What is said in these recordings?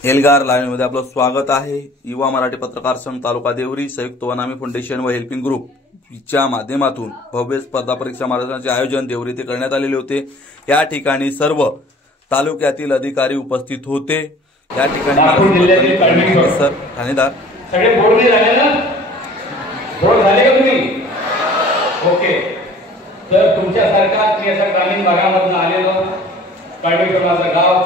Elgar live मध्ये आपलं स्वागत आहे। युवा मराठी पत्रकार संघ तालुका देवरी संयुक्त वनामी फाउंडेशन व हेल्पिंग ग्रुप च्या माध्यमातून भव्य स्पर्धा परीक्षा महाराष्ट्राचे आयोजन देवरी येथे करण्यात आलेले होते। या ठिकाणी सर्व तालुक्यातील अधिकारी उपस्थित होते। या ठिकाणी सर ठाणेदार सगळे बोर्ड झाले ना, बोर्ड झाले का तुम्ही? ओके, तर तुमच्यासारखा मी असा ग्रामीण भागामधून आलेलो काळमेश्वराचं गाव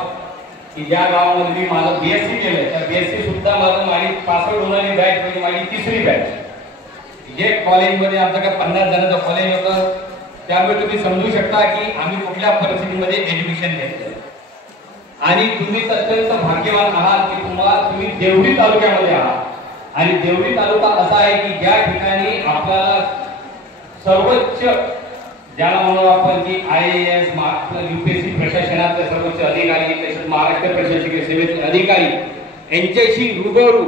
की ज्या गावामध्ये मी माझं बीएससी केलं, त्या बीएससी सुद्धा माझी 65 होणारी बॅच म्हणजे माझी तिसरी बॅच। जे कॉलेजमध्ये आमचं काय 50 जणांचं कॉलेज होतं, त्यामुळे तुम्ही समजू शकता की आम्ही कुठल्या परिस्थितीमध्ये एज्युकेशन घेतलं। आणि तुम्ही अत्यंत भाग्यवान आहात की तुम्ही देवरी तालुक्यामध्ये आहात। आणि देवरी तालुका असा आहे की ज्या ठिकाणी आपल्याला सर्वोच्च ज्याला म्हणू आपण की IAS UPSC प्रशासनाचे सर्वोच्च अधिकारी, तसेच महाराष्ट्र प्रशासकीय सेवेचे अधिकारी यांच्याशी रूबरू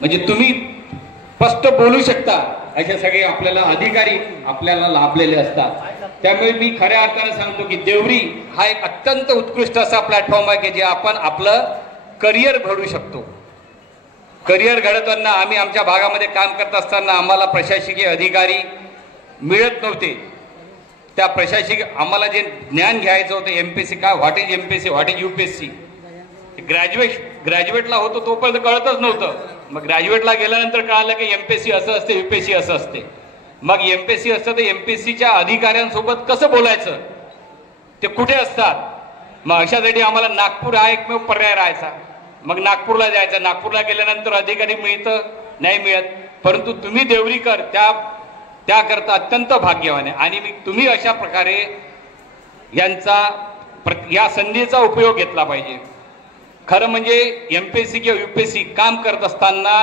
म्हणजे तुम्ही स्पष्ट बोलू शकता, असे सगळे आपल्याला अधिकारी आपल्याला लाभलेले असतात। त्यामुळे मी खऱ्या अर्थाने सांगतो की देवरी हा एक अत्यंत उत्कृष्ट असा प्लॅटफॉर्म आहे की जे आपण आपलं करिअर घडू शकतो। करिअर घडवताना आम्ही आमच्या भागामध्ये काम करत असताना आम्हाला प्रशासकीय अधिकारी मिळत नव्हते। त्या प्रशासकीय आम्हाला जे ज्ञान घ्यायचं होतं MPSC काय, what is MPSC, what is UPSC, ग्रॅज्युएटला होतो तोपर्यंत कळतच नव्हतं। मग ग्रॅज्युएटला गेल्यानंतर कळालं की MPSC असं असते, UPSC असं असते। मग MPSC असतं तर MPSCच्या अधिकाऱ्यांसोबत कसं बोलायचं, ते कुठे असतात, मग अशासाठी आम्हाला नागपूर हा एकमेव पर्याय राहायचा। मग नागपूरला जायचं, नागपूरला गेल्यानंतर अधिकारी मिळतं नाही मिळत, परंतु तुम्ही देवरीकर त्याकरता अत्यंत भाग्यवान आहे। आणि तुम्ही अशा प्रकारे या संधीचा उपयोग घेतला पाहिजे। खरं म्हणजे MPSC किंवा UPSC काम करत असताना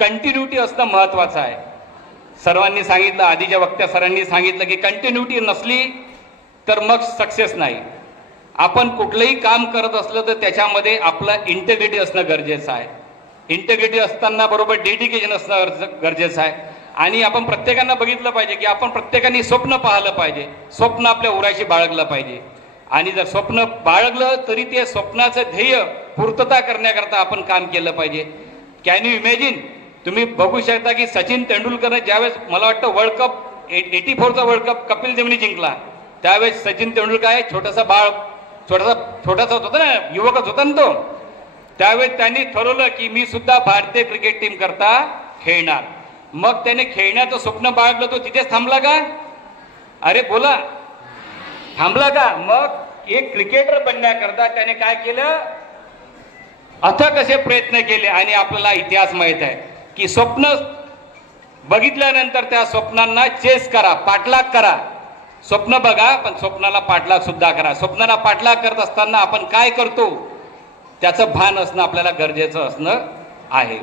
कंटिन्युटी असणं महत्वाचं आहे। सर्वांनी सांगितलं, आधीच्या वक्त्या सरांनी सांगितलं की कंटिन्युटी नसली तर मग सक्सेस नाही। आपण कुठलंही काम करत असलं तर त्याच्यामध्ये आपलं इंटेग्रिटी असणं गरजेचं आहे। इंटेग्रिटी असताना बरोबर डेडिकेशन असणं गरजेचं आहे। आणि आपण प्रत्येकानं बघितलं पाहिजे की आपण प्रत्येकाने स्वप्न पाहिलं पाहिजे, स्वप्न आपल्या उराशी बाळगलं पाहिजे। आणि जर स्वप्न बाळगलं तरी ते स्वप्नाचं ध्येय पूर्तता करण्याकरता आपण काम केलं पाहिजे। कॅन यू इमॅजिन, तुम्ही बघू शकता की सचिन तेंडुलकरने ज्यावेळेस मला वाटतं वर्ल्ड कप 84चा वर्ल्ड कप कपिल देवनी जिंकला, त्यावेळेस सचिन तेंडुलकर आहे छोटासा बाळ, छोटासा होता ना, युवकच होता ना तो, त्यावेळेस त्यांनी ठरवलं की मी सुद्धा भारतीय क्रिकेट टीम करता खेळणार। मग त्याने खेळण्याचं स्वप्न बाळगलं, तो तिथेच थांबला का? अरे बोला, थांबला का? मग एक क्रिकेटर बनण्याकरता त्याने काय केलं, अथक असे प्रयत्न केले। आणि आपल्याला इतिहास माहित आहे की स्वप्न बघितल्यानंतर त्या स्वप्नांना चेस करा, पाठलाग करा। स्वप्न बघा पण स्वप्नाला पाठलाग सुद्धा करा। स्वप्नाला पाठलाग करत असताना आपण काय करतो त्याचं भान असणं आपल्याला गरजेचं असणं आहे।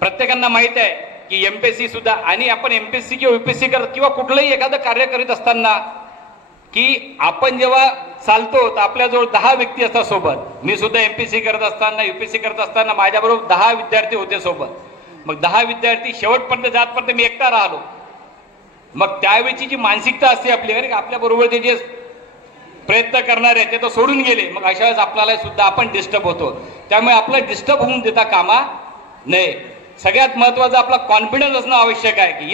प्रत्येकांना माहित आहे की MPSC सुद्धा, आणि आपण MPSC किंवा UPSC करत किंवा कुठलंही एखादं कार्य करीत असताना की आपण जेव्हा चालतो तर आपल्याजवळ 10 व्यक्ती असतात सोबत। मी सुद्धा MPSC करत असताना UPSC करत असताना माझ्याबरोबर 10 विद्यार्थी होते सोबत। मग 10 विद्यार्थी शेवटपर्यंत जातपर्यंत मी एकटा राहिलो। मग त्यावेळची जी मानसिकता असते आपली, अरे आपल्या बरोबर ते जे प्रयत्न करणारे ते तर सोडून गेले, मग अशा वेळेस आपल्याला सुद्धा आपण डिस्टर्ब होतो। त्यामुळे आपलं डिस्टर्ब होऊन देता कामा नये। सगळ्यात महत्वाचं आपला कॉन्फिडन्स असणं आवश्यक आहे की